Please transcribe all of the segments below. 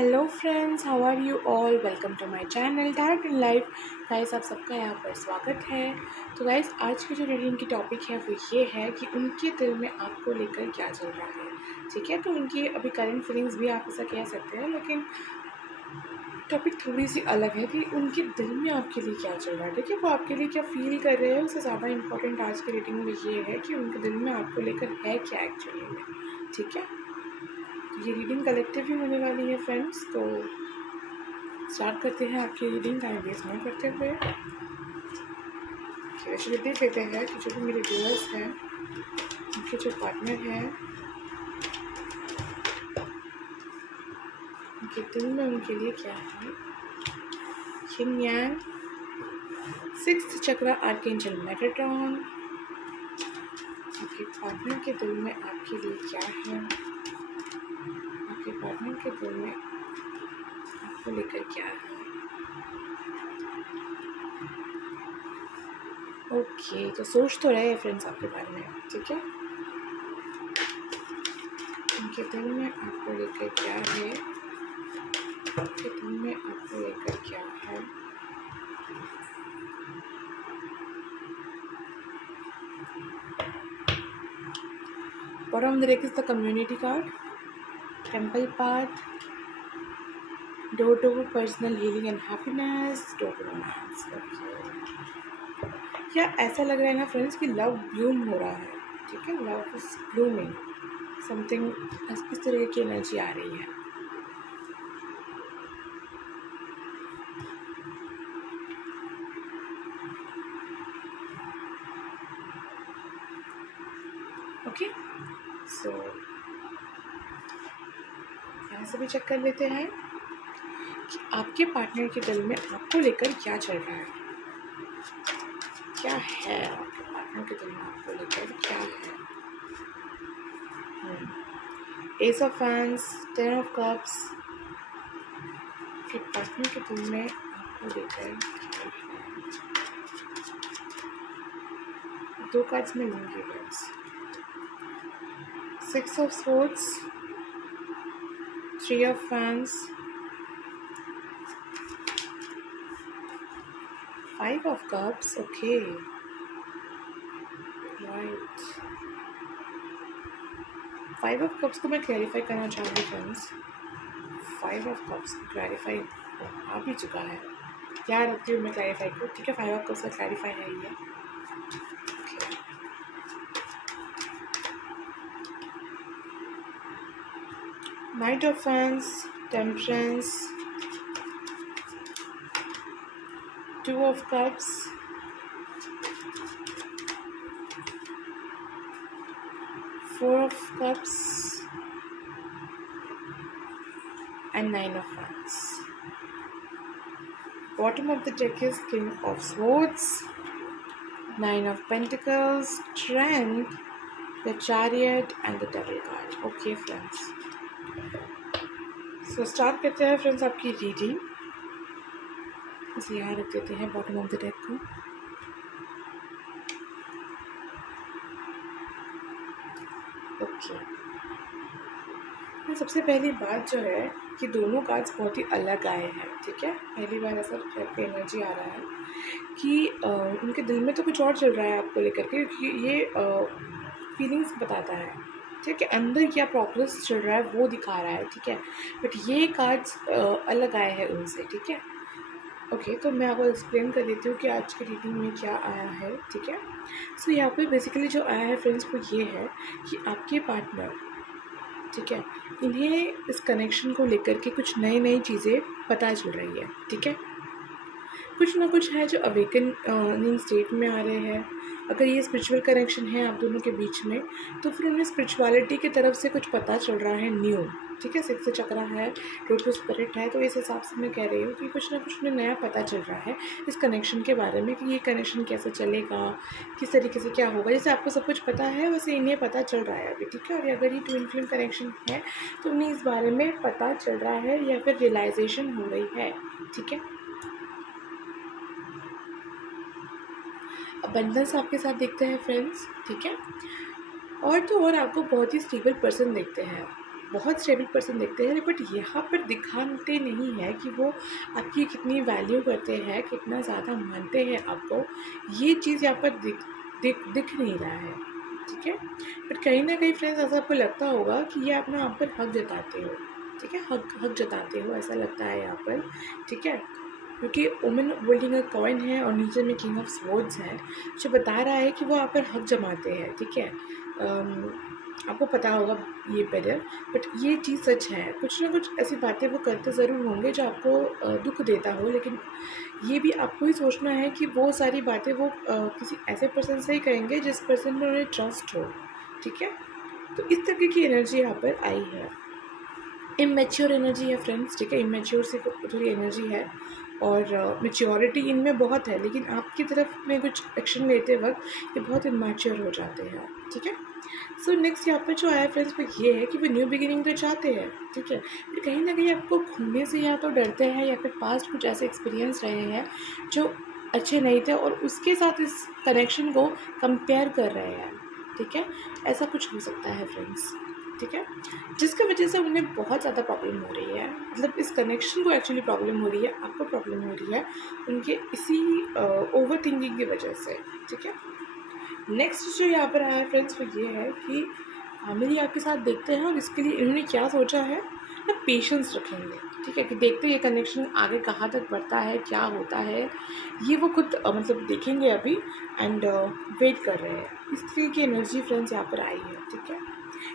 Hello friends, how are you all. Welcome to my channel talent in life. Guys, आप सबका यहाँ पर स्वागत है। तो गाइस, आज की जो रीडिंग की टॉपिक है वो ये है कि उनके दिल में आपको लेकर क्या चल रहा है। ठीक है, तो उनकी अभी करंट फीलिंग्स भी आप ऐसा कह सकते हैं, लेकिन टॉपिक थोड़ी सी अलग है कि उनके दिल में आपके लिए क्या चल रहा है। ठीक है, वो आपके लिए क्या फील कर रहे हैं, उससे ज़्यादा इंपॉर्टेंट आज की रीडिंग में ये है कि उनके दिल में आपको लेकर है क्या एक्चुअली में। ठीक है, ये रीडिंग कलेक्टिव ही होने वाली है फ्रेंड्स। तो स्टार्ट करते हैं आपकी रीडिंग, टाइम वेस्ट नहीं करते हुए। वैसे देख लेते हैं कि जो भी मेरे व्यूअर्स हैं, उनके जो पार्टनर हैं, उनके दिल में उनके लिए क्या है। यिन यांग, सिक्स्थ चक्र, आर्कएंजल मेटाट्रॉन। आपके पार्टनर के दिल में आपके लिए क्या है, आपके पार्टनर के दिल में आपको लेकर क्या है। ओके, तो सोच तो रहे हैं फ्रेंड्स आपके बारे में। ठीक है, उनके दिल में आपको लेकर क्या है, उनके दिल में आपको लेकर क्या है। Bottom of the deck is the community card, temple path, door to personal healing and happiness, door to romance. Okay. या ऐसा लग रहा है ना फ्रेंड्स कि लव ब्लूम हो रहा है। ठीक है, लव इज ब्लूमिंग, समथिंग इस तरह की एनर्जी आ रही है। ओके, सो यहाँ से भी चेक कर लेते हैं कि आपके पार्टनर के दिल में आपको लेकर क्या चल रहा है। क्या है आपके पार्टनर के दिल में आपको लेकर क्या है। S of wands, 10 of cups. आपके पार्टनर के दिल में आपको लेकर क्या है। दो कार्ड्स में लूँगी बस। 6 of swords, 3 of fans, 5 of cups. Okay, right. 5 of cups को मैं क्लैरिफाई करना चाहूँगी फ्रेंड्स। 5 ऑफ कप्स क्लैरिफाई आ भी चुका है, याद रखती हूँ मैं क्लैरिफाई को। ठीक है, 5 ऑफ कप्स का क्लैरिफाई है ये। Night of fans, temperance, 2 of cups, 4 of cups and 9 of wands. Bottom of the deck is King of Swords, 9 of Pentacles, Strength, the Chariot and the Devil card. Okay friends, so start करते हैं friends आपकी reading. इसे यहाँ रख देते हैं bottom of the deck को। Okay, सबसे पहली बात जो है कि दोनों कार्ड्स बहुत ही अलग आए हैं। ठीक है, पहली बार ऐसा एनर्जी आ रहा है कि उनके दिल में तो कुछ और चल रहा है आपको लेकर के, क्योंकि ये फीलिंग्स बताता है। ठीक है, अंदर क्या प्रोग्रेस चल रहा है वो दिखा रहा है। ठीक है, बट ये कार्ड्स अलग आए हैं उनसे। ठीक है, ओके, तो मैं आपको एक्सप्लेन कर देती हूँ कि आज की रीडिंग में क्या आया है। ठीक है, सो यहाँ पे बेसिकली जो आया है फ्रेंड्स वो ये है कि आपके पार्टनर, ठीक है, इन्हें इस कनेक्शन को लेकर के कुछ नई नई चीज़ें पता चल रही है। ठीक है, कुछ ना कुछ है जो अवेकनिंग स्टेट में आ रहे हैं। अगर ये स्पिरिचुअल कनेक्शन है आप दोनों के बीच में, तो फिर उन्हें स्पिरिचुअलिटी की तरफ से कुछ पता चल रहा है न्यू। ठीक है, सिक्स्थ चक्रा है, रूट टू स्पिरिट है, तो इस हिसाब से मैं कह रही हूँ कि कुछ ना कुछ उन्हें नया पता चल रहा है इस कनेक्शन के बारे में, कि ये कनेक्शन कैसे चलेगा, किस तरीके से क्या होगा। जैसे आपको सब कुछ पता है वैसे इन्हें पता चल रहा है अभी। ठीक है, और अगर ये ट्विन फ्लेम कनेक्शन है तो उन्हें इस बारे में पता चल रहा है या फिर रियलाइजेशन हो रही है। ठीक है, अबंडेंस आपके साथ देखते हैं फ्रेंड्स। ठीक है, और तो और आपको बहुत ही स्टेबल पर्सन देखते हैं। बहुत स्टेबल पर्सन दिखते हैं, बट यहाँ पर दिखाते नहीं है कि वो आपकी कितनी वैल्यू करते हैं, कितना ज़्यादा मानते हैं आपको। ये चीज़ यहाँ पर दिख नहीं रहा है, ठीक है। बट कहीं ना कहीं फ्रेंड्स ऐसा आपको लगता होगा कि ये अपना आप पर हक जताते हो, ठीक है, हक जताते हो, ऐसा लगता है यहाँ पर, ठीक है। क्योंकि वुमेन होल्डिंग अ कॉइन है और नीचे में किंग ऑफ स्वॉर्ड्स है, जो बता रहा है कि वो आप पर हक जमाते हैं, ठीक है। आपको पता होगा ये बेटर, बट ये चीज़ सच है। कुछ ना कुछ ऐसी बातें वो करते ज़रूर होंगे जो आपको दुख देता हो, लेकिन ये भी आपको ही सोचना है कि वो सारी बातें वो किसी ऐसे पर्सन से ही करेंगे जिस पर्सन में उन्हें ट्रस्ट हो, ठीक है। तो इस तरीके की एनर्जी यहाँ पर आई है। इमेच्योर एनर्जी है फ्रेंड्स, ठीक है, इमेच्योर से थोड़ी एनर्जी है और मेच्योरिटी इनमें बहुत है, लेकिन आपकी तरफ में कुछ एक्शन लेते वक्त ये बहुत इमेच्योर हो जाते हैं, ठीक है। सो नेक्स्ट यहाँ पर जो आया फ्रेंड्स वो ये है कि वो न्यू बिगिनिंग तो चाहते हैं, ठीक है, फिर कहीं ना कहीं आपको खोने से या तो डरते हैं या फिर पास्ट कुछ ऐसे एक्सपीरियंस रहे हैं जो अच्छे नहीं थे और उसके साथ इस कनेक्शन को कंपेयर कर रहे हैं, ठीक है। ऐसा कुछ हो सकता है फ्रेंड्स, ठीक है, जिसकी वजह से उन्हें बहुत ज़्यादा प्रॉब्लम हो रही है। मतलब इस कनेक्शन को एक्चुअली प्रॉब्लम हो रही है, आपको प्रॉब्लम हो रही है उनके इसी ओवर थिंकिंग की वजह से, ठीक है। नेक्स्ट जो यहाँ पर आया है फ्रेंड्स वो ये है कि फैमिली आपके साथ देखते हैं और इसके लिए इन्होंने क्या सोचा है ना, पेशेंस रखेंगे, ठीक है, कि देखते ये कनेक्शन आगे कहाँ तक बढ़ता है, क्या होता है, ये वो खुद मतलब देखेंगे अभी एंड वेट कर रहे हैं। इस तरह की एनर्जी फ्रेंड्स यहाँ पर आई है, ठीक है।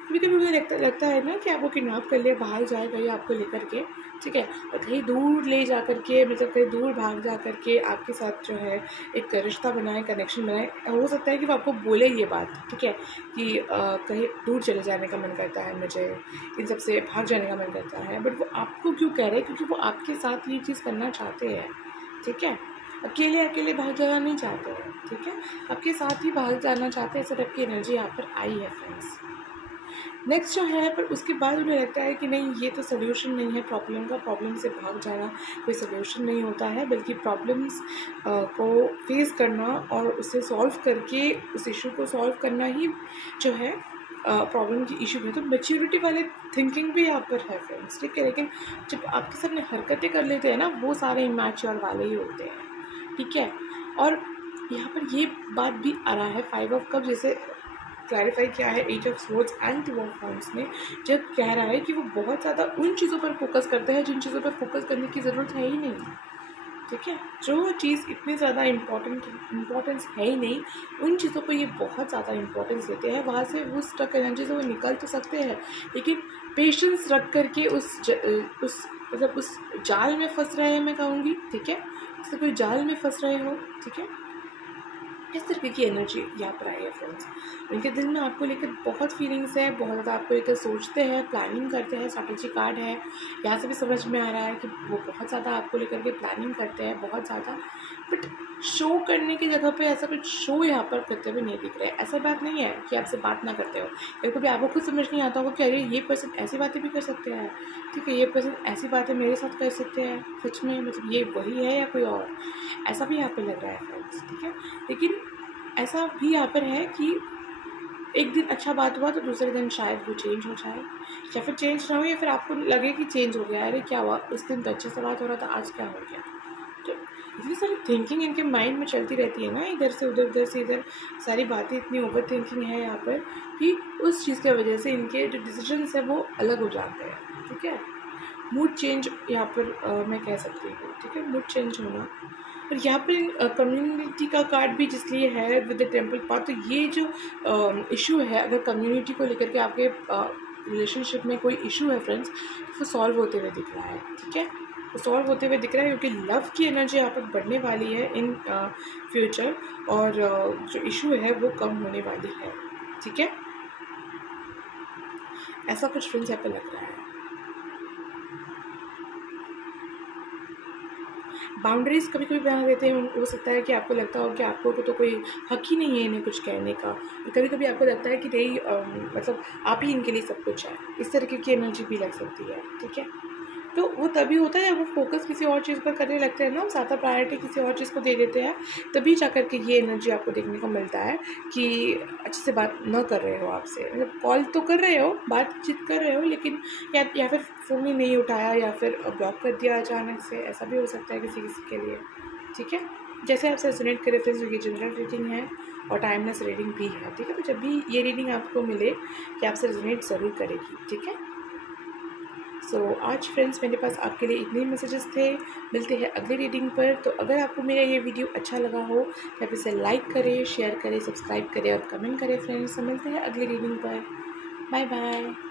कभी कभी मुझे लगता है ना कि आपको किडनैप कर लिया, बाहर जाए कहीं आपको लेकर के, ठीक है, और कहीं दूर ले जा कर के, मतलब कहीं दूर भाग जा कर के आपके साथ जो है एक रिश्ता बनाए, कनेक्शन बनाए। हो सकता है कि वो आपको बोले ये बात, ठीक है, कि कहीं दूर चले जाने का मन करता है मुझे, इन सब से भाग जाने का मन करता है, बट वो आपको क्यों कह रहे हैं? क्योंकि वो आपके साथ ये चीज़ करना चाहते हैं, ठीक है। अकेले भाग जाना नहीं चाहते हैं, ठीक है, आपके साथ ही भाग जाना चाहते हैं। इस टाइप की एनर्जी यहाँ पर आई है फ्रेंड्स। नेक्स्ट जो है पर उसके बाद उन्हें लगता है कि नहीं, ये तो सोल्यूशन नहीं है प्रॉब्लम का, प्रॉब्लम से भाग जाना कोई सोल्यूशन नहीं होता है, बल्कि प्रॉब्लम्स को फेस करना और उसे सॉल्व करके उस इशू को सॉल्व करना ही जो है प्रॉब्लम की इशू है। तो मैच्योरिटी वाले थिंकिंग भी यहाँ पर है फ्रेंड्स, ठीक है, लेकिन जब आपके सामने हरकतें कर लेते हैं ना, वो सारे इमैच्योर वाले ही होते हैं, ठीक है। और यहाँ पर ये बात भी आ रहा है 5 ऑफ कप जैसे क्लैरिफाई किया है 8 of swords and 2 of wands ने, जब कह रहा है कि वो बहुत ज़्यादा उन चीज़ों पर फोकस करते हैं जिन चीज़ों पर फोकस करने की ज़रूरत है ही नहीं, ठीक है। जो चीज़ इतनी ज़्यादा इम्पोर्टेंस है ही नहीं, उन चीज़ों को ये बहुत ज़्यादा इम्पोर्टेंस देते हैं। वहाँ से वो स्टक एनर्जी से वो निकल तो सकते हैं, लेकिन पेशेंस रख करके उस जाल में फंस रहे हैं, मैं कहूँगी, ठीक है, जैसे कोई जाल में फंस रहे हो, ठीक है। इस तरीके की एनर्जी यहाँ पर आई है फ्रेंड्स। उनके दिल में आपको लेकर बहुत फीलिंग्स है, बहुत ज़्यादा आपको लेकर सोचते हैं, प्लानिंग करते हैं। स्ट्रैटेजी कार्ड है, यहाँ से भी समझ में आ रहा है कि वो बहुत ज़्यादा आपको लेकर के प्लानिंग करते हैं, बहुत ज़्यादा, बट शो करने की जगह पे ऐसा कुछ शो यहाँ पर करते हुए नहीं दिख रहे हैं। ऐसा बात नहीं है कि आपसे बात ना करते हो, कभी कभी आपको खुद समझ नहीं आता होगा कि अरे ये पर्सन ऐसी बातें भी कर सकते हैं, ठीक है, ये पर्सन ऐसी बातें मेरे साथ कर सकते हैं, सच में मतलब ये वही है या कोई और, ऐसा भी यहाँ पर लग रहा है फ्रेंड्स, ठीक है। लेकिन ऐसा भी यहाँ पर है कि एक दिन अच्छा बात हुआ तो दूसरे दिन शायद वो चेंज हो जाए, या फिर चेंज ना हो, या फिर आपको लगे कि चेंज हो गया, अरे क्या हुआ, उस दिन तो अच्छे से बात हो रहा था, आज क्या हो गया। तो इतनी सारी थिंकिंग इनके माइंड में चलती रहती है ना, इधर से उधर, उधर से इधर, सारी बातें इतनी ओवर थिंकिंग है यहाँ पर कि उस चीज़ की वजह से इनके जो डिसीजंस है वो अलग हो जाते हैं, ठीक है। मूड चेंज यहाँ पर मैं कह सकती हूँ, ठीक है, मूड चेंज होना। और यहाँ पर कम्युनिटी का कार्ड भी जिसलिए है विद द टेम्पल पार्ट, तो ये जो इशू है, अगर कम्युनिटी को लेकर के आपके रिलेशनशिप में कोई इशू है फ्रेंड्स, तो वो सॉल्व होते हुए दिख रहा है, ठीक है, वो सॉल्व होते हुए दिख रहा है, क्योंकि लव की एनर्जी यहाँ पर बढ़ने वाली है इन फ्यूचर, और जो इशू है वो कम होने वाली है, ठीक है। ऐसा कुछ फ्रेंड्स यहाँ पर लग रहा है। बाउंड्रीज़ कभी कभी बना देते हैं, हो सकता है कि आपको लगता हो कि आपको तो कोई हक ही नहीं है इन्हें कुछ कहने का, और कभी कभी आपको लगता है कि नहीं मतलब आप ही इनके लिए सब कुछ है, इस तरीके की एनर्जी भी लग सकती है, ठीक है। तो वो तभी होता है जब वो फोकस किसी और चीज़ पर करने लगते हैं ना, ज़्यादा प्रायोरिटी किसी और चीज़ को दे देते हैं, तभी जा कर के ये एनर्जी आपको देखने को मिलता है कि अच्छे से बात न कर रहे हो आपसे, मतलब कॉल तो कर रहे हो, बातचीत कर रहे हो, लेकिन या फिर फ़ोन ही नहीं उठाया या फिर ब्लॉक कर दिया अचानक से, ऐसा भी हो सकता है किसी किसी के लिए। ठीक है, जैसे आपसे रेजोनेट करे फ्रेंड्स, ये जनरल रीडिंग है और टाइमलेस रीडिंग भी है। ठीक है, तो जब भी ये रीडिंग आपको मिले कि आपसे रेजोनेट ज़रूर करेगी। ठीक है, सो आज फ्रेंड्स मेरे पास आपके लिए इतने मैसेजेस थे। मिलते हैं अगली रीडिंग पर। तो अगर आपको मेरा ये वीडियो अच्छा लगा हो तो आप इसे लाइक करें, शेयर करें, सब्सक्राइब करें और कमेंट करें फ्रेंड्स। तो मिलते हैं अगली रीडिंग पर। Bye bye.